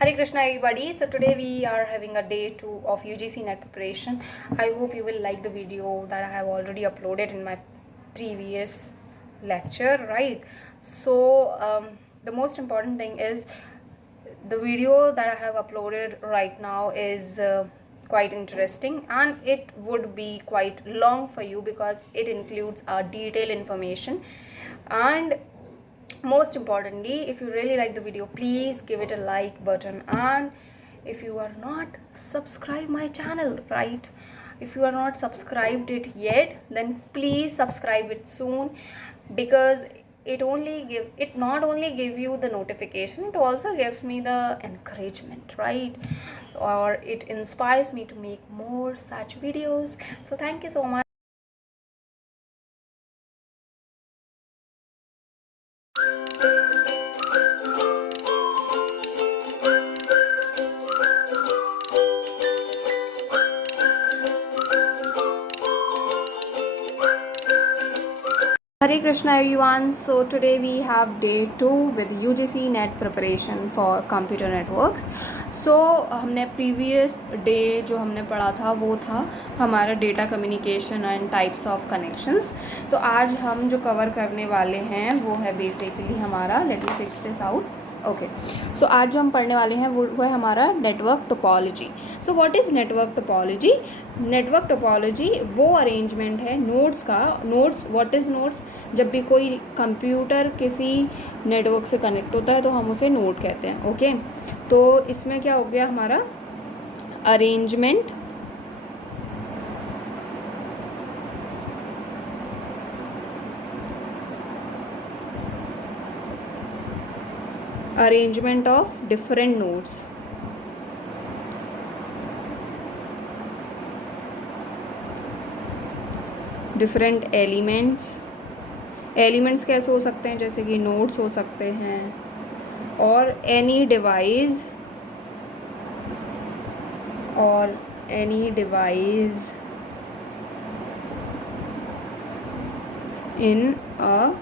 Hare Krishna everybody. So today we are having a day 2 of UGC NET preparation. I hope you will like the video that I have already uploaded in my previous lecture, right? So the most important thing is the video that I have uploaded right now is quite interesting, and it would be quite long for you because it includes detailed information. And most importantly, if you really like the video, please give it a like button, and if you are not subscribe my channel, right, if you are not subscribed it yet, then please subscribe it soon, because it not only give you the notification, it also gives me the encouragement, right, or it inspires me to make more such videos. So thank you so much. Hare Krishna everyone. So today we have day 2 with UGC NET preparation for computer networks. So हमने previous day जो हमने पढ़ा था वो था हमारा data communication and types of connections. तो आज हम जो कवर करने वाले हैं वो है बेसिकली हमारा, let me fix this out. Okay, so आज जो हम पढ़ने वाले हैं वो है हमारा network topology. So what is network topology? Network topology वो अरेंजमेंट है नोड्स का. Nodes, what is nodes? जब भी कोई कंप्यूटर किसी नेटवर्क से कनेक्ट होता है तो हम उसे नोड कहते हैं. ओके, तो इसमें क्या हो गया हमारा arrangement of different nodes. Different elements कैसे हो सकते हैं? जैसे कि नोड्स हो सकते हैं, और any device in a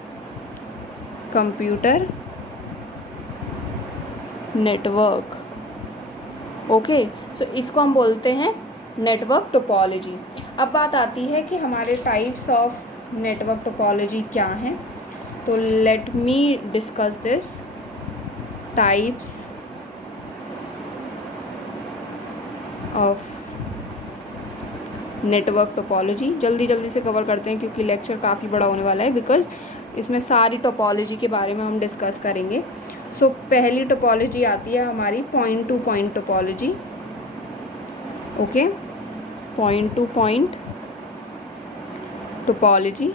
computer network. Okay, so इसको हम बोलते हैं नेटवर्क टोपोलॉजी. अब बात आती है कि हमारे टाइप्स ऑफ नेटवर्क टोपोलॉजी क्या हैं. तो let me discuss this types of network topology. जल्दी से कवर करते हैं क्योंकि लेक्चर काफ़ी बड़ा होने वाला है, बिकॉज इसमें सारी टोपोलॉजी के बारे में हम डिस्कस करेंगे. सो पहली टोपोलॉजी आती है हमारी point two point topology. Okay, point two point topology.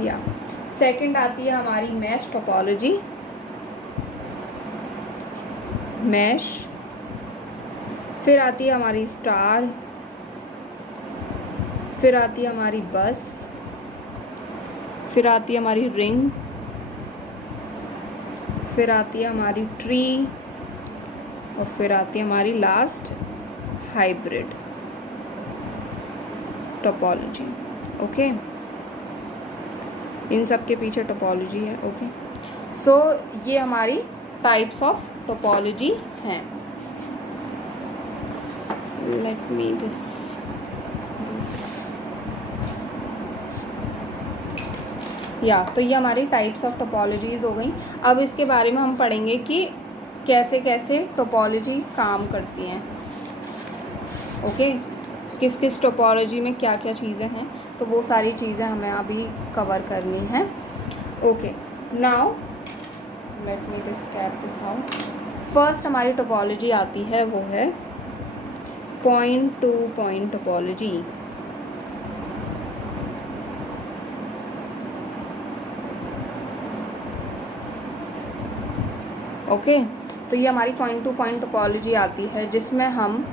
या सेकंड आती है हमारी मैश टोपोलॉजी. मैश. फिर आती है हमारी स्टार. फिर आती है हमारी बस. फिर आती है हमारी रिंग. फिर आती है हमारी ट्री. और फिर आती है हमारी लास्ट हाइब्रिड टोपोलॉजी. ओके, इन सब के पीछे टोपोलॉजी है. ओके, सो ये हमारी टाइप्स ऑफ टोपोलॉजी हैं. Let me this. या तो ये हमारी टाइप्स ऑफ टोपोलॉजीज़ हो गई. अब इसके बारे में हम पढ़ेंगे कि कैसे कैसे टोपोलॉजी काम करती हैं. ओके, किस किस टोपोलॉजी में क्या क्या चीज़ें हैं, तो वो सारी चीज़ें हमें अभी कवर करनी हैं. Okay, now let me this cap this out. First हमारी टोपोलॉजी आती है वो है point two point topology. Okay, तो ये हमारी पॉइंट टू पॉइंट टोपोलॉजी आती है जिसमें हम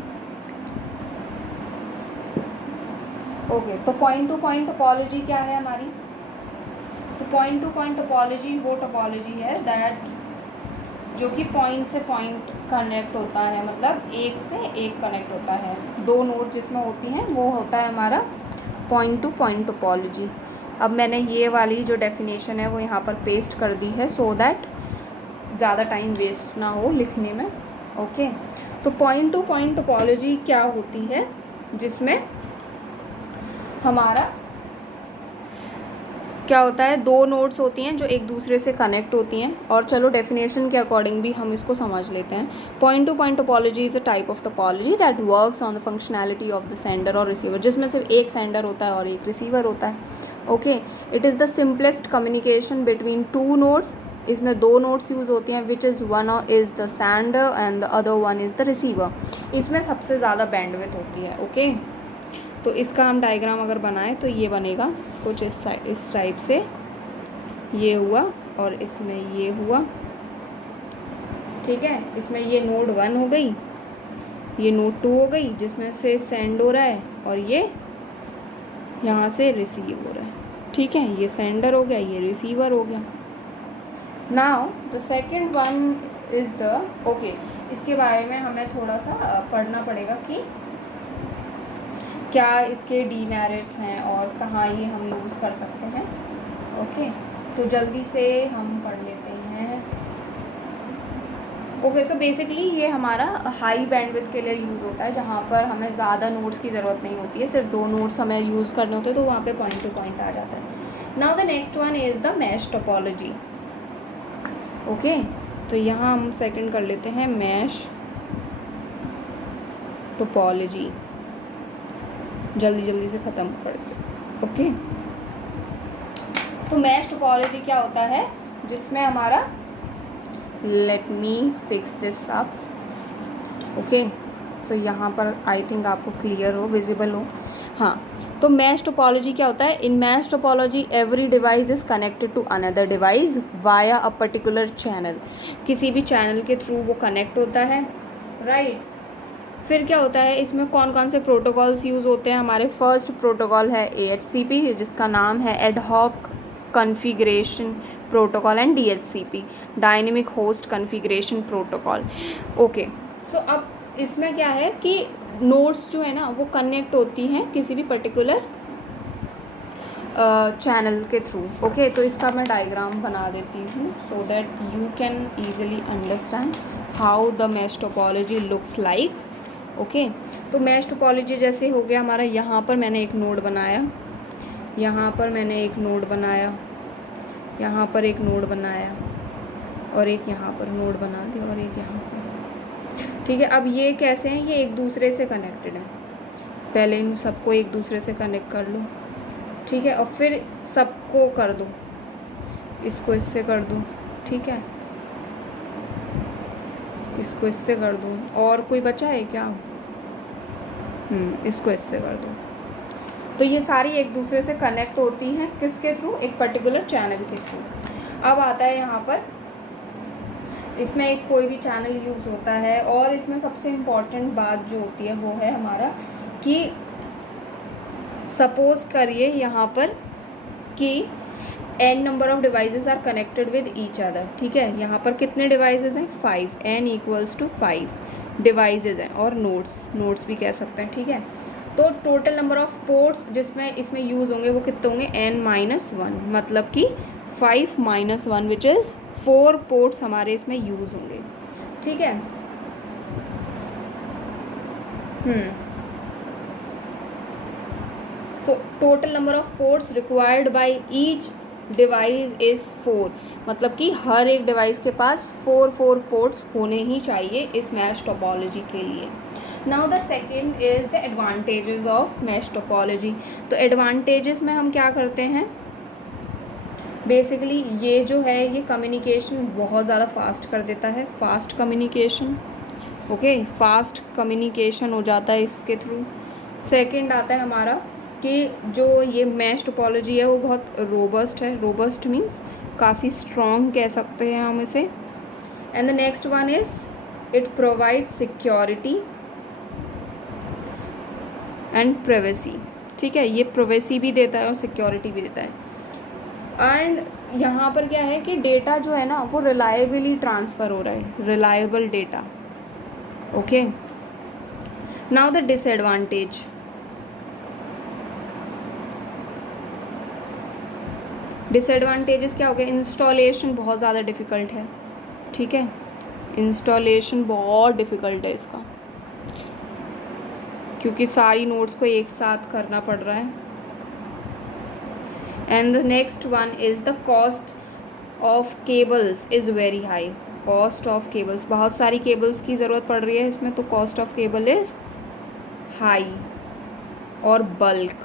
तो पॉइंट टू पॉइंट टोपोलॉजी क्या है हमारी? तो पॉइंट टू पॉइंट टोपोलॉजी वो टोपोलॉजी है दैट जो कि पॉइंट से पॉइंट कनेक्ट होता है, मतलब एक से एक कनेक्ट होता है. दो नोड जिसमें होती हैं वो होता है हमारा पॉइंट टू पॉइंट टोपोलॉजी. अब मैंने ये वाली जो डेफिनेशन है वो यहाँ पर पेस्ट कर दी है, सो दैट ज़्यादा टाइम वेस्ट ना हो लिखने में। ओके, तो पॉइंट टू पॉइंट टोपोलॉजी क्या होती है, जिसमें हमारा क्या होता है, दो नोड्स होती हैं जो एक दूसरे से कनेक्ट होती हैं। और चलो डेफिनेशन के अकॉर्डिंग भी हम इसको समझ लेते हैं। Point two point topology is a type of topology that works on the functionality of the sender और रिसीवर, जिसमें सिर्फ एक सेंडर होता है और एक रिसीवर होता है। Okay, it is the simplest communication between two nodes. इसमें दो नोड्स यूज़ होती हैं, which is one is the sender and the other one is the receiver. इसमें सबसे ज़्यादा बैंडविड्थ होती है। ओके, तो इसका हम डायग्राम अगर बनाएं तो ये बनेगा कुछ इस टाइप से, ये हुआ और इसमें ये हुआ। ठीक है, इसमें ये नोड 1 हो गई, ये नोड 2 हो गई, जिसमें से सेंड हो रहा है, और ये यहाँ से रिसीव हो रहा है। ठीक है, ये सेंडर हो गया, ये रिसीवर हो गया। Now the second one is the okay, इसके बारे में हमें थोड़ा सा पढ़ना पड़ेगा कि क्या इसके डीमेरिट्स हैं और कहाँ ये हम यूज़ कर सकते हैं। ओके, तो जल्दी से हम पढ़ लेते हैं। ओके, सो बेसिकली ये हमारा हाई बैंडविड्थ के लिए यूज़ होता है, जहाँ पर हमें ज़्यादा नोट्स की ज़रूरत नहीं होती है, सिर्फ दो नोट्स हमें यूज़ करने होते हैं, तो वहाँ पे पॉइंट टू पॉइंट आ जाता है। Now the next one is the mesh topology. Okay, तो यहाँ हम सेकंड कर लेते हैं मैश टोपोलॉजी, जल्दी जल्दी से ख़त्म कर दे। ओके, तो मैश टोपोलॉजी क्या होता है, जिसमें हमारा, let me fix this up. Okay, तो यहाँ पर आई थिंक आपको क्लियर हो, विजिबल हो। हाँ, तो मैश टोपोलॉजी क्या होता है, in mesh topology every device is connected to another device via a particular channel. किसी भी चैनल के थ्रू वो कनेक्ट होता है, राइट। फिर क्या होता है, इसमें कौन कौन से प्रोटोकॉल्स यूज़ होते हैं। हमारे फर्स्ट प्रोटोकॉल है AHCP, जिसका नाम है ad hoc configuration protocol, and DHCP, dynamic host configuration protocol. Okay, so अब इसमें क्या है कि नोड्स जो है ना वो कनेक्ट होती हैं किसी भी पर्टिकुलर चैनल के थ्रू। ओके, तो इसका मैं डायग्राम बना देती हूँ so that you can easily understand how the mesh topology looks like. Okay, तो मैश टोपोलॉजी जैसे हो गया हमारा, यहाँ पर मैंने एक नोड बनाया, यहाँ पर मैंने एक नोड बनाया, यहाँ पर एक नोड बनाया, और एक यहाँ पर नोड बना दिया, और एक यहाँ पर। ठीक है, अब ये कैसे हैं, ये एक दूसरे से कनेक्टेड हैं। पहले इन सबको एक दूसरे से कनेक्ट कर लो, ठीक है, और फिर सबको कर दो, इसको इससे कर दो, ठीक है, इसको इससे कर दो, और कोई बचा है क्या, इसको इससे कर दो। तो ये सारी एक दूसरे से कनेक्ट होती हैं, किसके थ्रू, एक पर्टिकुलर चैनल के थ्रू। अब आता है यहाँ पर, इसमें एक कोई भी चैनल यूज़ होता है, और इसमें सबसे इम्पॉर्टेंट बात जो होती है वो है हमारा कि सपोज़ करिए यहाँ पर कि n number of devices are connected with each other. ठीक है, यहाँ पर कितने डिवाइसेस हैं, 5, n इक्वल्स टू 5 डिवाइसेस हैं, और नोड्स भी कह सकते हैं। ठीक है, तो टोटल नंबर ऑफ़ पोर्ट्स जिसमें इसमें यूज़ होंगे वो कितने होंगे, n-1, मतलब कि 5-1 विच इज़ 4 पोर्ट्स हमारे इसमें यूज़ होंगे। ठीक है, so total number of ports required by each device is 4, मतलब कि हर एक डिवाइस के पास 4 पोर्ट्स होने ही चाहिए इस मैश टोपोलॉजी के लिए। Now the second is the advantages of mesh topology. तो एडवांटेजेस में हम क्या करते हैं, बेसिकली ये जो है ये कम्युनिकेशन बहुत ज़्यादा फास्ट कर देता है, fast communication. Okay, fast communication हो जाता है इसके थ्रू। सेकंड आता है हमारा कि जो ये मैश टोपोलॉजी है वो बहुत रोबस्ट है, रोबस्ट मीन्स काफ़ी स्ट्रॉन्ग कह सकते हैं हम इसे। And the next one is it provide security and privacy. ठीक है, ये प्राइवेसी भी देता है और सिक्योरिटी भी देता है। एंड यहाँ पर क्या है कि डेटा जो है ना वो रिलायबली ट्रांसफ़र हो रहा है, reliable data. Okay, now the disadvantage. Disadvantages क्या हो गया, इंस्टॉलेशन बहुत ज़्यादा डिफ़िकल्ट है। ठीक है, इंस्टॉलेशन बहुत डिफ़िकल्ट है इसका, क्योंकि सारी नोड्स को एक साथ करना पड़ रहा है। And the next one is the cost of cables is very high. Cost of cables, बहुत सारी केबल्स की ज़रूरत पड़ रही है इसमें, तो cost of cable is high. और बल्क,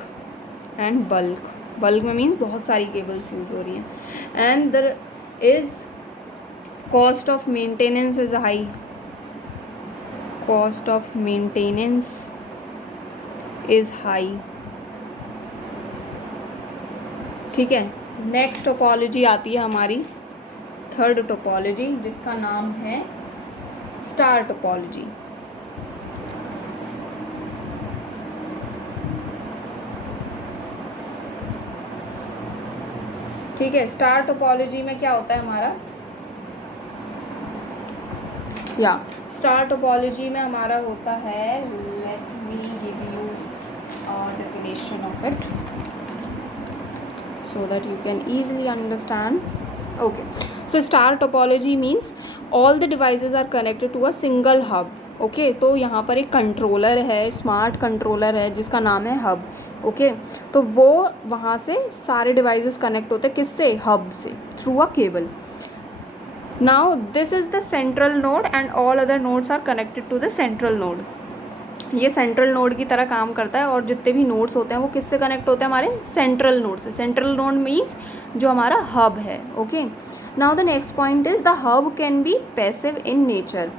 एंड बल्क में मीन्स बहुत सारी केबल्स यूज हो रही हैं। And there is cost of maintenance is high. Cost of maintenance is high. ठीक है, नेक्स्ट टोपोलॉजी आती है हमारी थर्ड टोपोलॉजी, जिसका नाम है स्टार टोपोलॉजी। ठीक है, स्टार टोपोलॉजी में क्या होता है हमारा, या स्टार टोपोलॉजी में हमारा होता है, let me give you definition of it so that you can easily understand. Okay, so star topology means all the devices are connected to a single hub. Okay तो यहाँ पर एक कंट्रोलर है, smart controller है जिसका नाम है hub. Okay तो वो वहाँ से सारे डिवाइसेस कनेक्ट होते हैं, किससे, हब से, through a cable. Now this is the central node and all other nodes are connected to the central node. ये सेंट्रल नोड की तरह काम करता है, और जितने भी नोड्स होते हैं वो किससे कनेक्ट होते हैं, हमारे सेंट्रल नोड से। सेंट्रल नोड मीन्स जो हमारा हब है। Okay now the next point is the hub can B passive in nature.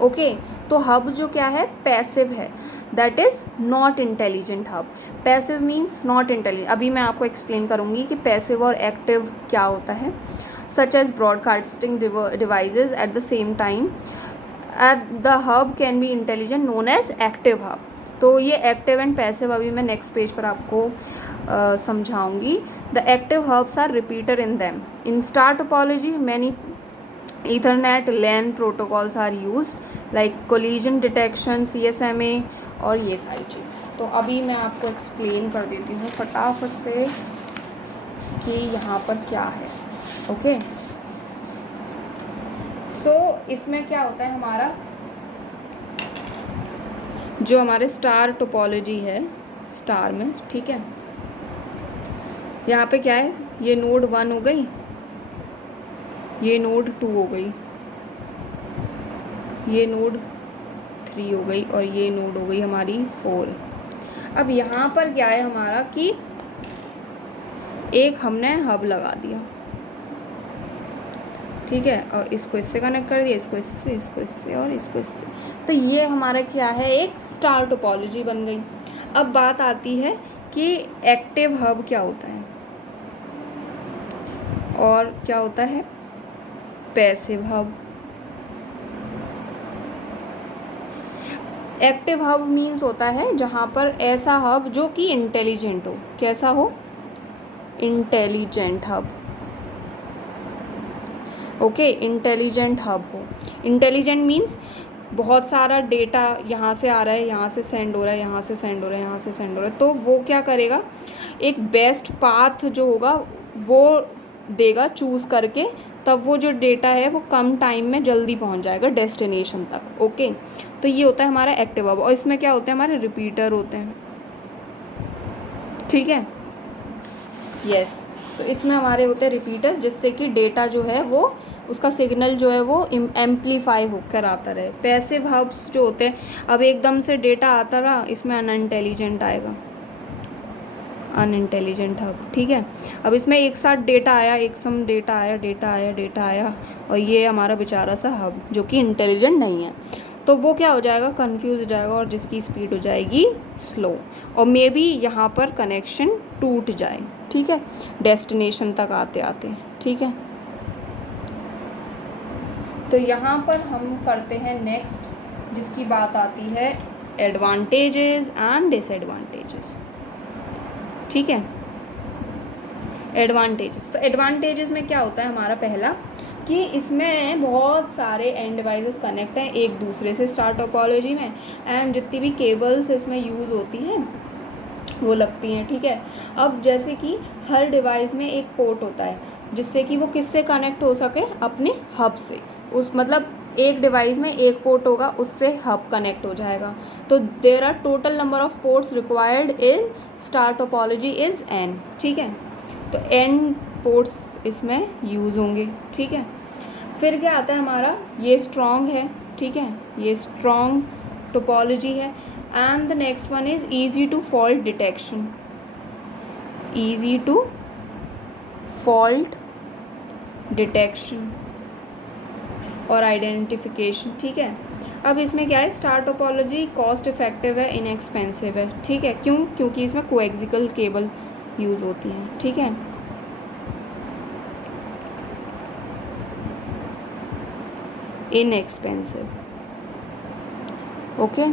Okay तो हब जो क्या है, पैसिव है, that is not intelligent hub. Passive means not intelligent. अभी मैं आपको एक्सप्लेन करूँगी कि पैसिव और एक्टिव क्या होता है। Such as broadcasting devices at the same time at the hub can be intelligent known as active hub. तो ये एक्टिव एंड पैसिव अभी मैं नेक्स्ट पेज पर आपको समझाऊंगी। The active hubs are repeater in them. In star topology many Ethernet LAN protocols are use like collision detection, CSMA और ये सारी चीज़। तो अभी मैं आपको एक्सप्लेन कर देती हूँ फटाफट से कि यहाँ पर क्या है। ओके सो इसमें क्या होता है हमारा, जो हमारे स्टार टोपोलॉजी है, स्टार में, ठीक है, यहाँ पे क्या है, ये नोड 1 हो गई, ये नोड 2 हो गई, ये नोड 3 हो गई, और ये नोड हो गई हमारी 4। अब यहाँ पर क्या है हमारा कि एक हमने हब लगा दिया, ठीक है, और इसको इससे कनेक्ट कर दिया, इसको इससे, इसको इससे और इसको इससे। तो ये हमारा क्या है, एक स्टार टोपोलॉजी बन गई। अब बात आती है कि एक्टिव हब क्या होता है और क्या होता है passive hub. Active hub means होता है जहाँ पर ऐसा हब जो कि इंटेलिजेंट हो। कैसा हो, intelligent hub. Okay intelligent hub हो। इंटेलिजेंट मीन्स बहुत सारा डेटा यहाँ से आ रहा है, यहाँ से सेंड हो रहा है, यहाँ से सेंड हो रहा है, यहाँ से सेंड हो रहा है, तो वो क्या करेगा, एक बेस्ट पाथ जो होगा वो देगा चूज़ करके, तब वो जो डेटा है वो कम टाइम में जल्दी पहुँच जाएगा डेस्टिनेशन तक। ओके तो ये होता है हमारा एक्टिव हब। और इसमें क्या होते हैं, हमारे रिपीटर होते हैं, ठीक है, यस। तो इसमें हमारे होते हैं रिपीटर्स, जिससे कि डेटा जो है वो, उसका सिग्नल जो है वो एम्पलीफाई होकर आता रहे। पैसिव हब्स जो होते हैं, अब एकदम से डेटा आता रहा, इसमें अनइंटेलिजेंट आएगा, अनइंटेलिजेंट हब, ठीक है। अब इसमें एक साथ डेटा आया, एक सम डेटा आया, डेटा आया, और ये हमारा बेचारा सा हब जो कि इंटेलिजेंट नहीं है, तो वो क्या हो जाएगा, कंफ्यूज हो जाएगा, और जिसकी स्पीड हो जाएगी स्लो, और मे बी यहाँ पर कनेक्शन टूट जाए, ठीक है, डेस्टिनेशन तक आते आते, ठीक है। तो यहाँ पर हम करते हैं नेक्स्ट, जिसकी बात आती है एडवांटेजेस एंड डिसएडवांटेजेस, ठीक है। एडवांटेजेस, तो एडवांटेजेस में क्या होता है हमारा, पहला कि इसमें बहुत सारे एंड डिवाइसेस कनेक्ट हैं एक दूसरे से स्टार टोपोलॉजी में, एंड जितनी भी केबल्स इसमें यूज़ होती हैं वो लगती हैं, ठीक है। अब जैसे कि हर डिवाइस में एक पोर्ट होता है, जिससे कि वो किससे कनेक्ट हो सके, अपने हब से। उस मतलब एक डिवाइस में एक पोर्ट होगा, उससे हब कनेक्ट हो जाएगा। तो there are total number of ports required in star topology is n, ठीक है। तो n पोर्ट्स इसमें यूज़ होंगे, ठीक है। फिर क्या आता है हमारा, ये स्ट्रॉन्ग है, ठीक है, ये स्ट्रॉन्ग टोपोलॉजी है। And the next one is easy to fault detection, easy to fault detection और आइडेंटिफिकेशन, ठीक है। अब इसमें क्या है, स्टार टोपोलॉजी कॉस्ट इफेक्टिव है, इनएक्सपेंसिव है, ठीक है। क्यों? क्योंकि इसमें कोएक्सियल केबल यूज़ होती हैं, ठीक है। Inexpensive, okay.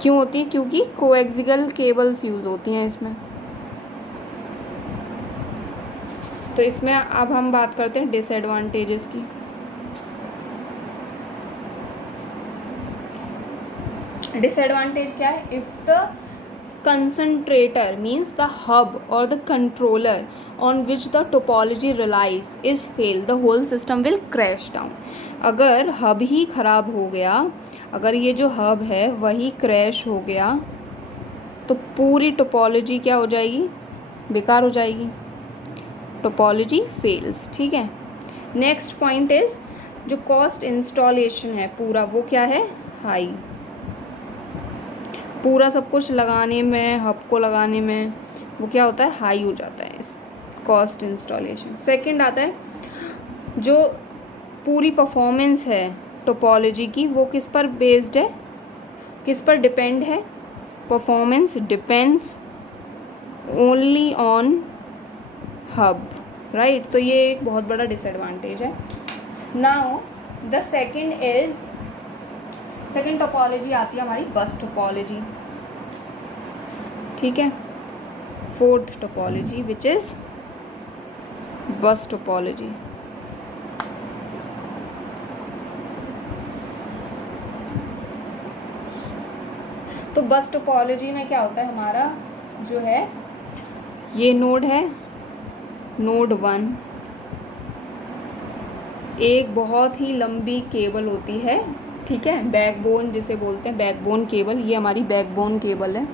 क्यों होती है? क्योंकि कोएक्सियल केबल्स यूज़ होती हैं इसमें। तो इसमें अब हम बात करते हैं डिसएडवांटेजेस की। डिसएडवांटेज क्या है, if the concentrator means the hub or the controller on which the topology relies is fail, the whole system will crash down। अगर हब ही ख़राब हो गया, अगर ये जो हब है वही क्रैश हो गया, तो पूरी टोपोलॉजी क्या हो जाएगी, बेकार हो जाएगी, टोपोलॉजी फेल्स, ठीक है। नेक्स्ट पॉइंट इज़ जो कॉस्ट इंस्टॉलेशन है पूरा, वो क्या है, हाई। पूरा सब कुछ लगाने में, हब को लगाने में वो क्या होता है, हाई हो जाता है कॉस्ट इंस्टॉलेशन। सेकंड आता है जो पूरी परफॉर्मेंस है टोपोलॉजी की, वो किस पर बेस्ड है, किस पर डिपेंड है, performance depends only on hub, right. तो ये एक बहुत बड़ा डिसएडवांटेज है। नाउ द सेकंड टोपोलॉजी आती है हमारी बस टोपोलॉजी, ठीक है। फोर्थ टोपोलॉजी विच इज बस टोपोलॉजी। तो बस टोपोलॉजी में क्या होता है, हमारा जो है ये नोड है, नोड 1, एक बहुत ही लंबी केबल होती है, ठीक है, बैकबोन जिसे बोलते हैं, बैकबोन केबल। ये हमारी बैकबोन केबल है,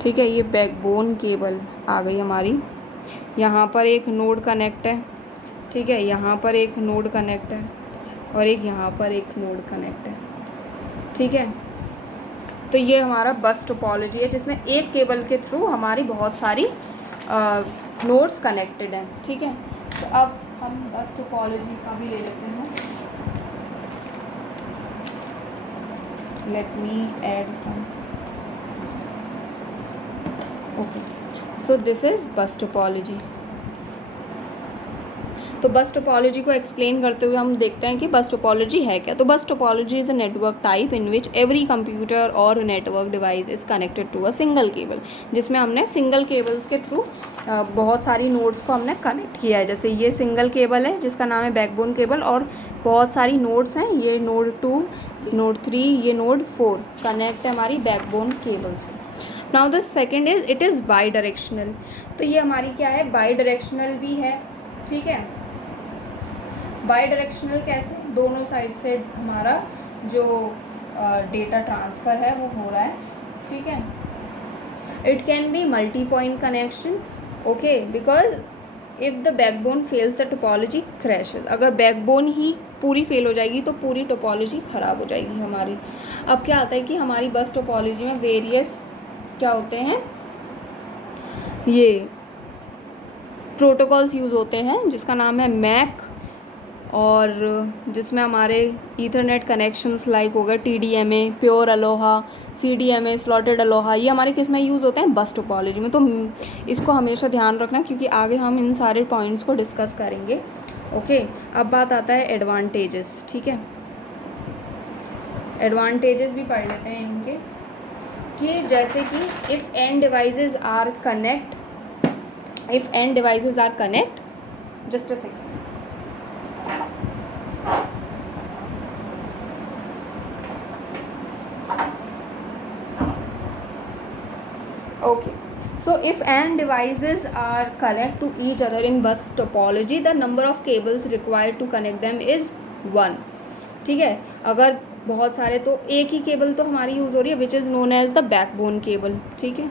ठीक है, ये बैकबोन केबल आ गई हमारी। यहाँ पर एक नोड कनेक्ट है, ठीक है, यहाँ पर एक नोड कनेक्ट है और एक यहाँ पर एक नोड कनेक्ट है, ठीक है। तो ये हमारा बस टोपोलॉजी है जिसमें एक केबल के थ्रू हमारी बहुत सारी नोड्स कनेक्टेड हैं, ठीक है। तो अब हम बस टोपोलॉजी का भी ले लेते हैं। Let me add some, okay. So this is bus topology. तो बस टोपोलॉजी को एक्सप्लेन करते हुए हम देखते हैं कि बस टोपोलॉजी है क्या। तो bus topology is a network type in which every computer और network device is connected to a single cable, जिसमें हमने सिंगल केबल्स के थ्रू बहुत सारी नोड्स को हमने कनेक्ट किया है। जैसे ये सिंगल केबल है जिसका नाम है बैकबोन केबल, और बहुत सारी नोड्स हैं, ये नोड 2, ये नोड 3, ये नोड 4 कनेक्ट है हमारी बैकबोन केबल से। Now the second is it is by directional. तो ये हमारी क्या है, बाई डायरेक्शनल भी है, ठीक है। बाई डायरेक्शनल कैसे, दोनों साइड से हमारा जो डेटा ट्रांसफ़र है वो हो रहा है, ठीक है। It can be multi point connection, okay, because if the backbone fails the topology crashes. अगर बैकबोन ही पूरी फेल हो जाएगी तो पूरी टोपोलॉजी ख़राब हो जाएगी हमारी। अब क्या आता है कि हमारी बस टोपोलॉजी में वेरियस क्या होते हैं, ये प्रोटोकॉल्स यूज़ होते हैं जिसका नाम है मैक, और जिसमें हमारे ईथरनेट कनेक्शंस लाइक हो गए TDMA, pure Aloha, CDMA, slotted Aloha, ये हमारे किस में यूज़ होते हैं, बस टोपोलॉजी में। तो इसको हमेशा ध्यान रखना क्योंकि आगे हम इन सारे पॉइंट्स को डिस्कस करेंगे, ओके। अब बात आता है एडवांटेजेस, ठीक है। एडवांटेजेस भी पढ़ लेते हैं इनके, कि जैसे कि if n devices are connect, just a second, okay, So if n devices are connect to each other in bus topology, the number of cables required to connect them is 1. ठीक है, अगर बहुत सारे तो एक ही केबल तो हमारी use हो रही है which is known as the backbone cable. ठीक है,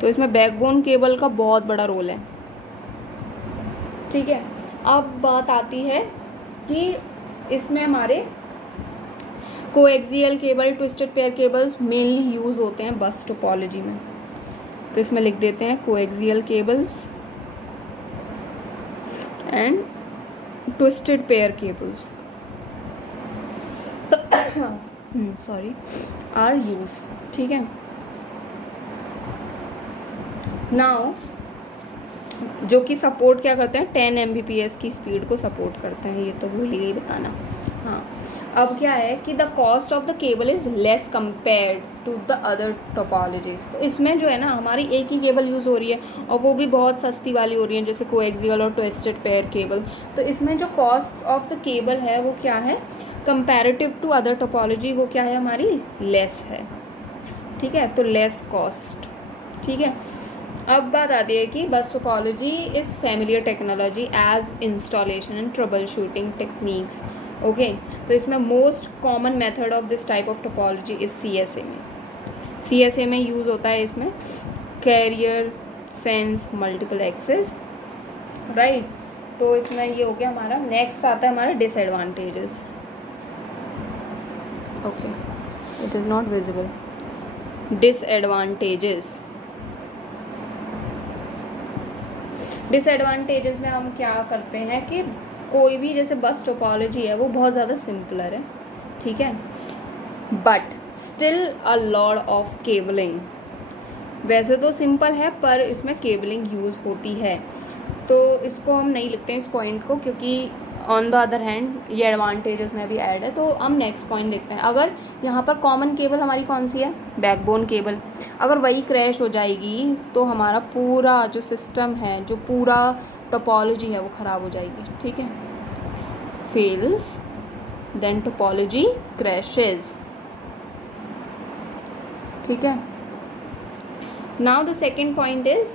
तो इसमें बैकबोन केबल का बहुत बड़ा रोल है. ठीक है, अब बात आती है कि इसमें हमारे coaxial cable, twisted pair cables mainly use होते हैं बस टोपोलॉजी में. तो इसमें लिख देते हैं coaxial cables and twisted pair cables sorry are use. ठीक है, नाउ जो कि सपोर्ट क्या करते हैं 10 Mbps की स्पीड को सपोर्ट करते हैं. ये तो भूल ही गई बताना. हाँ, अब क्या है कि the cost of the cable is less compared to the other topologies. तो इसमें जो है ना हमारी एक ही केबल यूज़ हो रही है और वो भी बहुत सस्ती वाली हो रही है जैसे कोएक्सियल और ट्विस्टेड पेयर केबल. तो इसमें जो कॉस्ट ऑफ द केबल है वो क्या है कंपैरेटिव टू अदर टोपोलॉजी, वो क्या है हमारी लेस है. ठीक है, तो लेस कॉस्ट. ठीक है, अब बात आती है कि bus topology is familiar technology as installation and trouble shooting techniques. Okay, तो इसमें most common method of this type of topology is CSA में. CSA में यूज़ होता है इसमें carrier sense multiple access. Right, तो इसमें ये हो गया हमारा. नेक्स्ट आता है हमारा disadvantages. Okay, it is not visible. Disadvantages. Disadvantages में हम क्या करते हैं कि कोई भी जैसे बस टोपोलॉजी है वो बहुत ज़्यादा सिंपलर है. ठीक है, but still a lot of cabling. वैसे तो सिंपल है पर इसमें केबलिंग यूज़ होती है, तो इसको हम नहीं लिखते हैं इस पॉइंट को, क्योंकि ऑन द अदर हैंड ये एडवांटेजेस में भी ऐड है. तो हम नेक्स्ट पॉइंट देखते हैं. अगर यहाँ पर कॉमन केबल हमारी कौन सी है बैकबोन केबल, अगर वही क्रैश हो जाएगी तो हमारा पूरा जो सिस्टम है, जो पूरा टोपोलॉजी है वो ख़राब हो जाएगी. ठीक है, फेल्स देन टोपोलॉजी क्रैशेज. ठीक है, now the second point is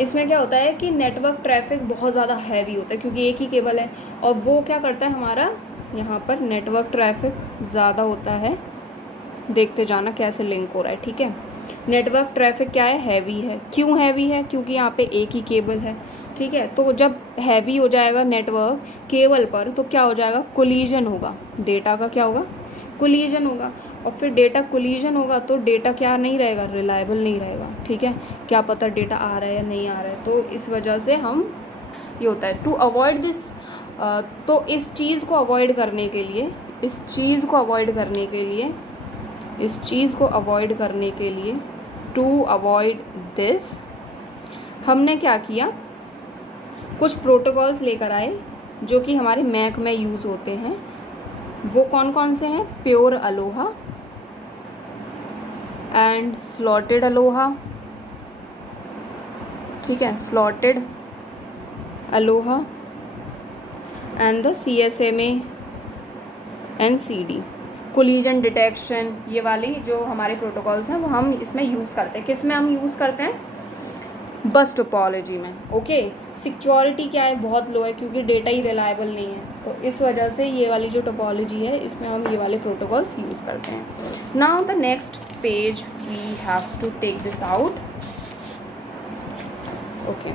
इसमें क्या होता है कि नेटवर्क ट्रैफिक बहुत ज़्यादा हैवी होता है क्योंकि एक ही केबल है और वो क्या करता है हमारा यहाँ पर नेटवर्क ट्रैफिक ज़्यादा होता है. देखते जाना कैसे लिंक हो रहा है. ठीक है, नेटवर्क ट्रैफिक क्या है हैवी है. क्यों हैवी है, क्योंकि यहाँ पे एक ही केबल है. ठीक है, तो जब हैवी हो जाएगा नेटवर्क केबल पर तो क्या हो जाएगा कोलिजन होगा. डेटा का क्या होगा कोलिजन होगा, और फिर डेटा कोलिजन होगा तो डेटा क्या नहीं रहेगा रिलायबल नहीं रहेगा. ठीक है, क्या पता डेटा आ रहा है या नहीं आ रहा है. तो इस वजह से हम ये होता है टू अवॉइड दिस. तो इस चीज़ को अवॉइड करने के लिए टू अवॉइड दिस हमने क्या किया, कुछ प्रोटोकॉल्स लेकर आए जो कि हमारे मैक में यूज़ होते हैं. वो कौन कौन से हैं, pure Aloha and slotted Aloha. ठीक है, slotted Aloha and the CSA में NCD कोलिजन डिटेक्शन. ये वाली जो हमारे प्रोटोकॉल्स हैं वो हम इसमें यूज़ करते हैं. किस में हम यूज़ करते हैं बस टोपोलॉजी में. ओके, सिक्योरिटी क्या है बहुत लो है क्योंकि डेटा ही रिलायबल नहीं है, तो इस वजह से ये वाली जो टोपोलॉजी है इसमें हम ये वाले प्रोटोकॉल्स यूज़ करते हैं. Now the next page we have to take this out. Okay,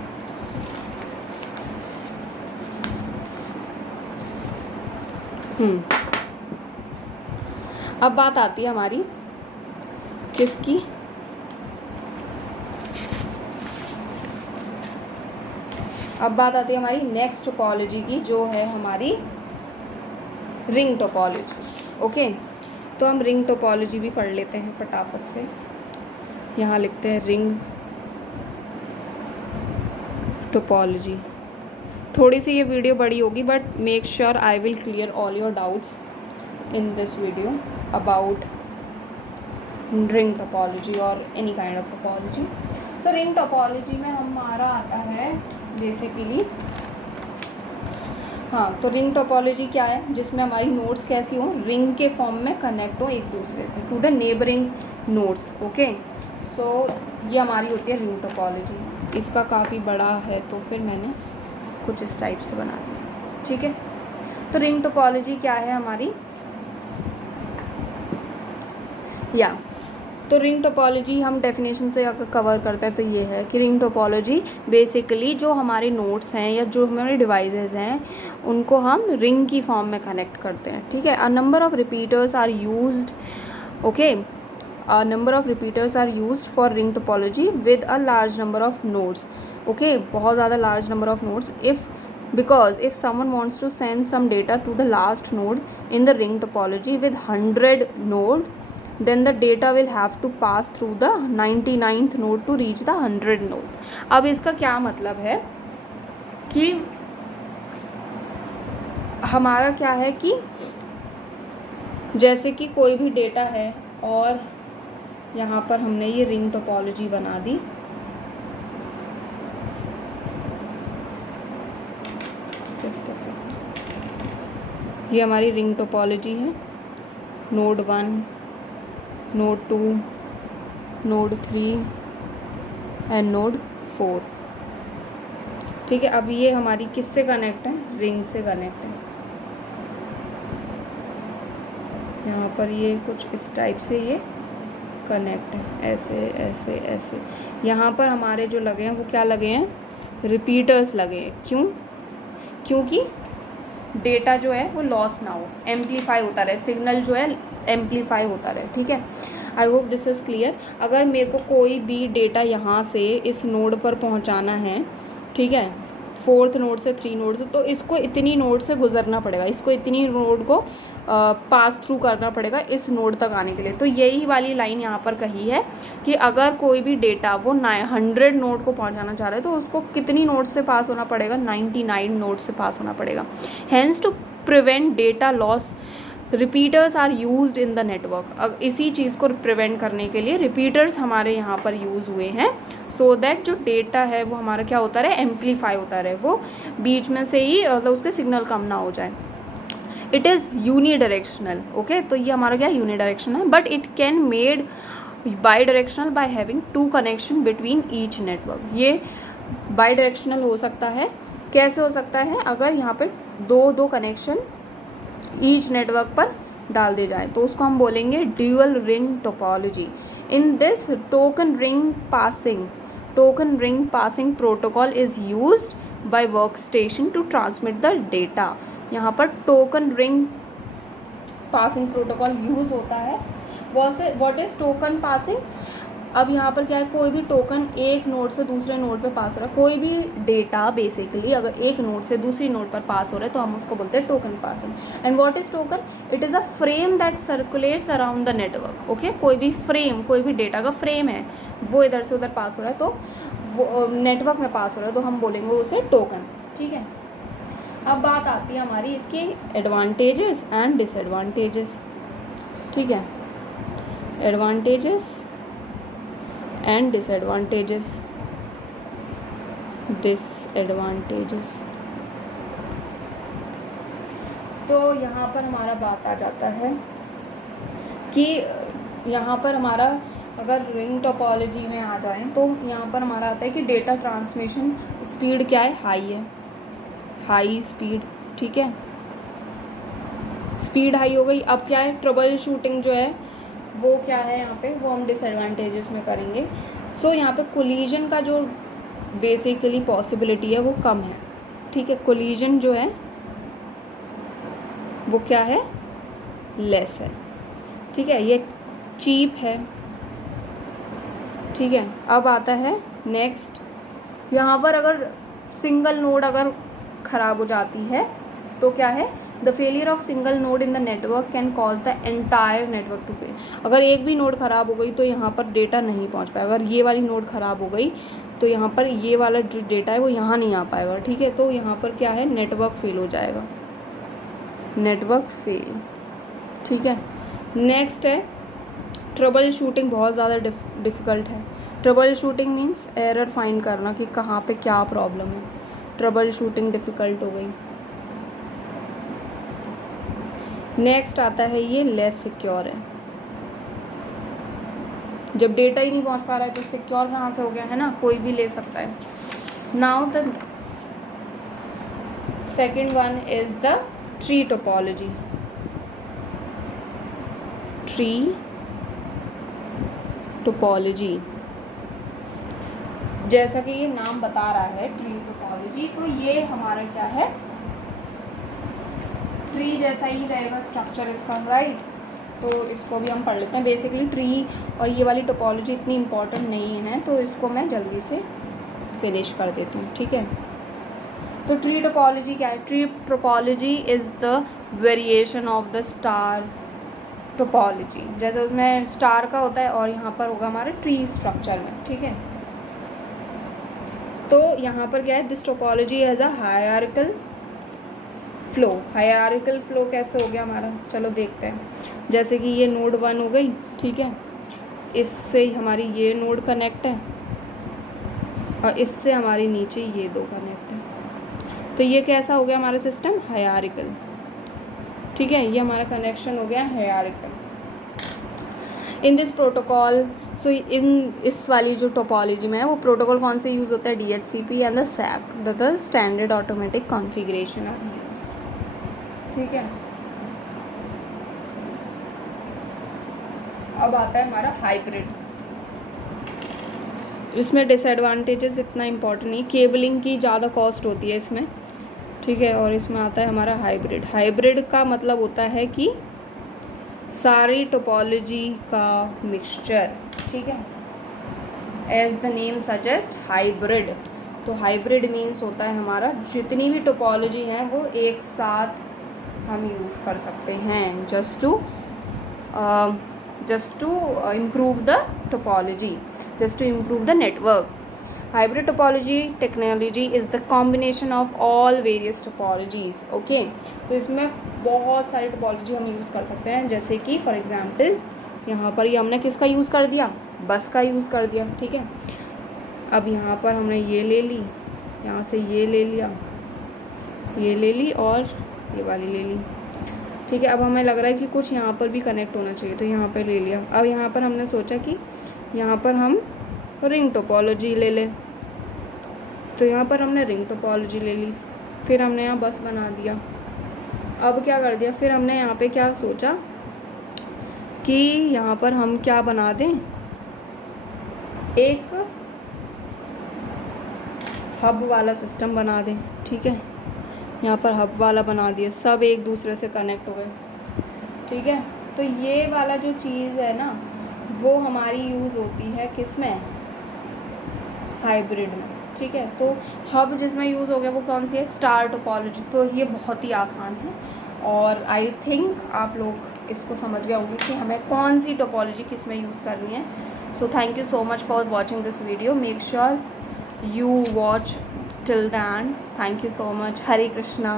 अब बात आती है हमारी किसकी, अब बात आती है हमारी नेक्स्ट टोपोलॉजी की जो है हमारी रिंग टोपोलॉजी. ओके, तो हम रिंग टोपोलॉजी भी पढ़ लेते हैं फटाफट से. यहाँ लिखते हैं रिंग टोपोलॉजी. थोड़ी सी ये वीडियो बड़ी होगी but make sure I will clear all your doubts in this video about ring topology और any kind of topology. So ring topology में हमारा आता है बेसिकली, हाँ, तो रिंग टोपोलॉजी क्या है जिसमें हमारी नोड्स कैसी हों रिंग के फॉर्म में कनेक्ट हो एक दूसरे से to the neighbouring nodes. Okay, so ये हमारी होती है रिंग टोपोलॉजी। इसका काफ़ी बड़ा है तो फिर मैंने कुछ इस टाइप से बना दिया, ठीक है। तो रिंग टोपोलॉजी क्या है हमारी, या तो रिंग टोपोलॉजी हम डेफिनेशन से अगर कवर करते हैं तो ये है कि रिंग टोपोलॉजी बेसिकली जो हमारे नोड्स हैं या जो हमारे डिवाइसेस हैं उनको हम रिंग की फॉर्म में कनेक्ट करते हैं, ठीक है। A number of repeaters are used, okay, a number of repeaters are used for ring topology with a large number of nodes, okay, बहुत ज़्यादा large number of nodes. If because if someone wants to send some data to the last node in the ring topology with 100 node, then the data will have to pass through the 99th node to reach the 100 node। अब इसका क्या मतलब है कि हमारा क्या है कि जैसे कि कोई भी डेटा है और यहाँ पर हमने ये रिंग टोपोलॉजी बना दी, जस्ट ऐसे, ये हमारी रिंग टोपोलॉजी है, node 1, node 2, node 3 and node 4, ठीक है। अब ये हमारी किससे कनेक्ट है, रिंग से कनेक्ट है। यहाँ पर ये कुछ इस टाइप से ये कनेक्ट है, ऐसे ऐसे ऐसे। यहाँ पर हमारे जो लगे हैं वो क्या लगे हैं, रिपीटर्स लगे हैं। क्यों, क्योंकि डेटा जो है वो लॉस ना हो, एम्पलीफाई होता रहे, सिग्नल जो है एम्पलीफाई होता रहे, ठीक है। I hope this is clear. अगर मेरे को कोई भी डेटा यहाँ से इस नोड पर पहुँचाना है, ठीक है, 4th नोड से 3 नोड से, तो इसको इतनी नोड से गुजरना पड़ेगा, इसको इतनी नोड को पास थ्रू करना पड़ेगा इस नोड तक आने के लिए। तो यही वाली लाइन यहाँ पर कही है कि अगर कोई भी डेटा वो 100 नोड को पहुँचाना चाह रहा है तो उसको कितनी नोड से पास होना पड़ेगा, 99 नोड से पास होना पड़ेगा। Hence to prevent data loss repeaters are used in the network. अब इसी चीज़ को प्रिवेंट करने के लिए रिपीटर्स हमारे यहाँ पर यूज़ हुए हैं, सो दैट जो डेटा है वो हमारा क्या होता रहे, एम्पलीफाई होता रहे, वो बीच में से ही मतलब उसके सिग्नल कम ना हो जाए। इट इज़ यूनिडायरेक्शनल, ओके, तो ये हमारा क्या यूनि डायरेक्शन है, but it can made by directional by having 2 connection between each network. ये बाई डायरेक्शनल हो सकता है, कैसे हो सकता है, अगर यहाँ पे दो कनेक्शन ईच नेटवर्क पर डाल दे जाए तो उसको हम बोलेंगे dual ring topology. In this token ring passing protocol is used by work station to transmit the data. यहाँ पर token ring passing protocol use होता है। व्हाट इज़ टोकन पासिंग, अब यहाँ पर क्या है, कोई भी टोकन एक नोड से दूसरे नोड पे पास हो रहा है, कोई भी डेटा बेसिकली अगर एक नोड से दूसरी नोड पर पास हो रहा है तो हम उसको बोलते हैं token passing. And what is token, it is a frame that circulates around the network, okay. कोई भी फ्रेम, कोई भी डेटा का फ्रेम है वो इधर से उधर पास हो रहा है तो वो नेटवर्क में पास हो रहा है तो हम बोलेंगे उसे टोकन, ठीक है। अब बात आती है हमारी इसके एडवांटेजेस एंड डिसएडवांटेजेस, ठीक है, एडवांटेजेस एंड डिसएडवांटेजेस। तो यहाँ पर हमारा बात आ जाता है कि यहाँ पर हमारा अगर रिंग टोपोलॉजी में आ जाए तो यहाँ पर हमारा आता है कि डेटा ट्रांसमिशन स्पीड क्या है, हाई है, हाई स्पीड, ठीक है, स्पीड हाई हो गई। अब क्या है, ट्रबल शूटिंग जो है वो क्या है यहाँ पे, वो हम डिसएडवांटेजेस में करेंगे। सो यहाँ पे कोलिजन का जो बेसिकली पॉसिबिलिटी है वो कम है, ठीक है, कोलिजन जो है वो क्या है, लेस है, ठीक है, ये चीप है, ठीक है। अब आता है नेक्स्ट, यहाँ पर अगर सिंगल नोड अगर ख़राब हो जाती है तो क्या है, the failure of single node in the network can cause the entire network to fail. अगर एक भी नोड ख़राब हो गई तो यहाँ पर डेटा नहीं पहुँच पाएगा। अगर ये वाली नोड ख़राब हो गई तो यहाँ पर ये वाला जो डेटा है वो यहाँ नहीं आ पाएगा, ठीक है। तो यहाँ पर क्या है, नेटवर्क फेल हो जाएगा, नेटवर्क फेल, ठीक है। नेक्स्ट है ट्रबल शूटिंग, बहुत ज़्यादा डिफ़िकल्ट है। Trouble shooting means error find करना कि कहाँ पे क्या प्रॉब्लम है, ट्रबल शूटिंग डिफ़िकल्ट हो गई। नेक्स्ट आता है ये लेस सिक्योर है, जब डेटा ही नहीं पहुंच पा रहा है तो सिक्योर कहाँ से हो गया, है ना, कोई भी ले सकता है. Now the second one is the tree topology. Tree topology, जैसा कि ये नाम बता रहा है ट्री टोपोलॉजी, तो ये हमारा क्या है, ट्री जैसा ही रहेगा स्ट्रक्चर इसका, राइट. तो इसको भी हम पढ़ लेते हैं. बेसिकली ट्री और ये वाली टोपोलॉजी इतनी इम्पॉर्टेंट नहीं है, तो इसको मैं जल्दी से फिनिश कर देती हूँ, ठीक है. तो ट्री टोपोलॉजी क्या है? Tree topology is the variation of the star topology. जैसे उसमें स्टार का होता है और यहाँ पर होगा हमारे ट्री स्ट्रक्चर में, ठीक है. तो यहाँ पर क्या है, this topology as a hierarchical flow. Hierarchical flow कैसे हो गया हमारा, चलो देखते हैं. जैसे कि ये नोड 1 हो गई, ठीक है, इससे हमारी ये नोड कनेक्ट है और इससे हमारी नीचे ये 2 कनेक्ट है. तो ये कैसा हो गया हमारा सिस्टम, हायरार्किकल, ठीक है. ये हमारा कनेक्शन हो गया हायरार्किकल. इन दिस प्रोटोकॉल, सो इन इस वाली जो टोपोलॉजी में है वो प्रोटोकॉल कौन से यूज़ होता है, DHCP and the SAP, the standard automatic configuration are use, ठीक है. अब आता है हमारा हाइब्रिड. इसमें डिसएडवांटेजेस इतना इम्पोर्टेंट नहीं, केबलिंग की ज़्यादा कॉस्ट होती है इसमें, ठीक है. और इसमें आता है हमारा हाइब्रिड. हाइब्रिड का मतलब होता है कि सारी टोपोलॉजी का मिक्सचर, ठीक है. As the name suggest hybrid. तो हाइब्रिड मीन्स होता है हमारा जितनी भी टोपोलॉजी हैं वो एक साथ हम यूज़ कर सकते हैं, just to improve the topology, just to improve the network. Hybrid topology technology is the combination of all various topologies, okay. तो इसमें बहुत सारी टोपोलॉजी हम यूज़ कर सकते हैं. जैसे कि फॉर एग्जांपल यहाँ पर ये हमने किसका यूज़ कर दिया, बस का यूज़ कर दिया, ठीक है. अब यहाँ पर हमने ये ले ली, यहाँ से ये ले लिया, ये ले ली और ये वाली ले ली, ठीक है. अब हमें लग रहा है कि कुछ यहाँ पर भी कनेक्ट होना चाहिए, तो यहाँ पर ले लिया. अब यहाँ पर हमने सोचा कि यहाँ पर हम रिंग टोपोलॉजी ले लें, तो यहाँ पर हमने रिंग टोपोलॉजी ले ली. फिर हमने यहाँ बस बना दिया. अब क्या कर दिया, फिर हमने यहाँ पे क्या सोचा कि यहाँ पर हम क्या बना दें, एक हब वाला सिस्टम बना दें, ठीक है. यहाँ पर हब वाला बना दिया, सब एक दूसरे से कनेक्ट हो गए, ठीक है. तो ये वाला जो चीज़ है ना वो हमारी यूज़ होती है किस में, हाइब्रिड में, ठीक है. तो हब जिसमें यूज़ हो गया वो कौन सी है, स्टार टोपोलॉजी. तो ये बहुत ही आसान है और आई थिंक आप लोग इसको समझ गए होंगे कि हमें कौन सी टोपोलॉजी किस में यूज़ करनी है. So thank you so much for watching this video. Make sure you watch till the end. Thank you so much. Hare Krishna.